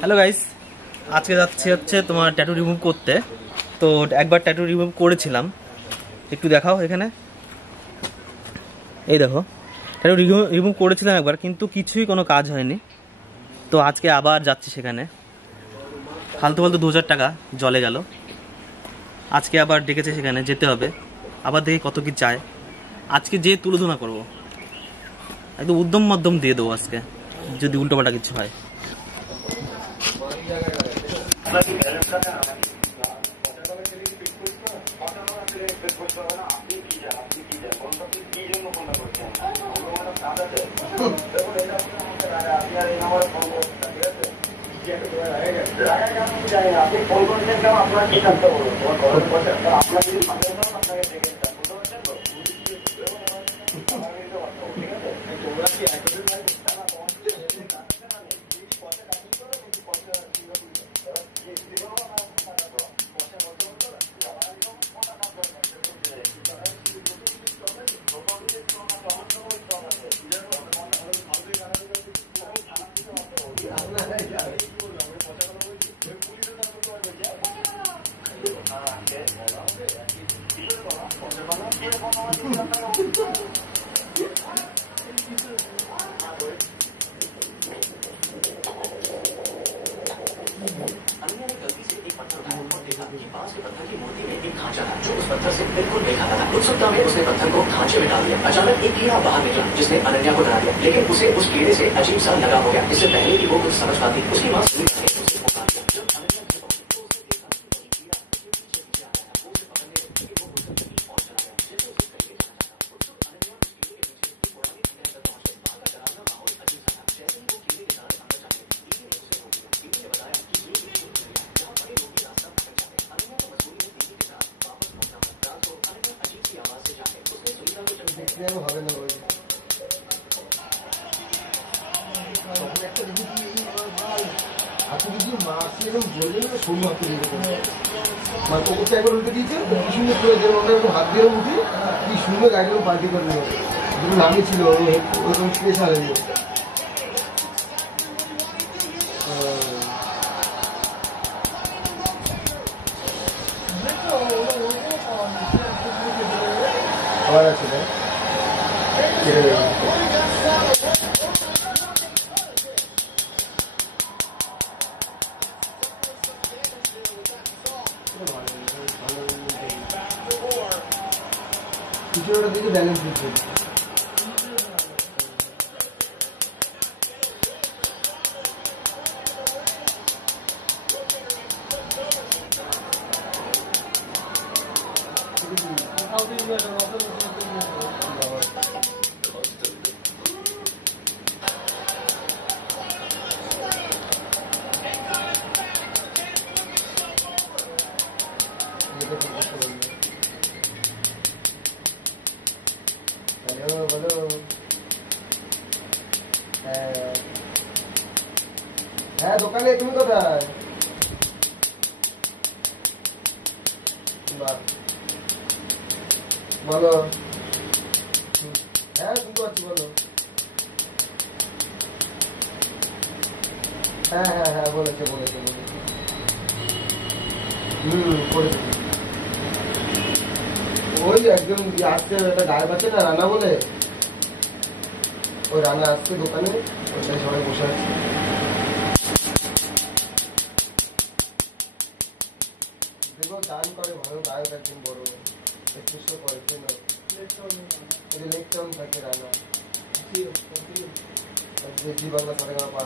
Hello guys, আজকে যাচ্ছি হচ্ছে তোমার ট্যাটু রিমুভ করতে। তো একবার ট্যাটু রিমুভ করেছিলাম, একটু দেখাও এখানে। এই দেখো, ট্যাটু রিমুভ করেছিলাম একবার, কিন্তু কিছুই কোনো কাজ হয়নি। তো আজকে আবার যাচ্ছি সেখানে, ফালতু 2000 টাকা জলে গেল। আজকে আবার ডেকেছে, সেখানে যেতে হবে। আবার দেখি কত কি চায়। আজকে যে তুলোধনা করবো, একদম উদ্যম মধ্যম দিয়ে দেবো আজকে, যদি উল্টোপাল্টা কিছু হয়। আপনি ফোন করেছেন কেন? আপনার কি থাকতে বলুন, আপনার যদি আপনাকে ডেকে उत्सुकता में उसने पत्थर को खांचे में डाल दिया। अचानक एक कीड़ा बाहर निकला जिसने अनन्या को डरा दिया, लेकिन उसे उस कीड़े से अजीब सा लगाव हो गया। इससे पहले कि वो कुछ समझ पाती, उसकी मां হাত দিয়ে উঠি কি সুন্দর গাড়ি পার্টি করবে, নামই ছিল স্পেশাল। আবার আছে না কিছু ওটা দিকে ব্যালেন্স দিচ্ছে। হ্যাঁ দোকানে, তুমি কোথায়? বলো। হ্যাঁ শুনতে পাচ্ছি, বলো। হ্যাঁ হ্যাঁ হ্যাঁ বলেছে বলেছে বলেছে। করেছি। ওই একজন আসছে, একটা গায়েব আছে না, রানা বলে, ওই রানা আসছে দোকানে, ওইটাই সবাই বসে আছে। দেখো গান করে, ভালো গায়ক একজন বড় করেছে না, লেক টাউন থাকে রানা, জি বাংলা করে পা।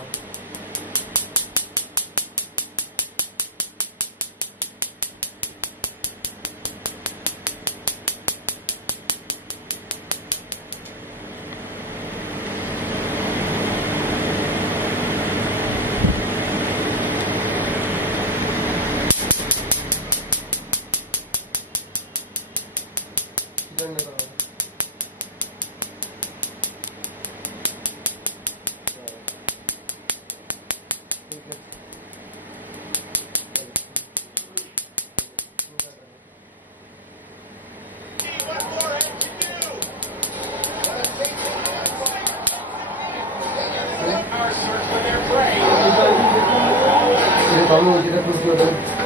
这个道路记得不是有灯。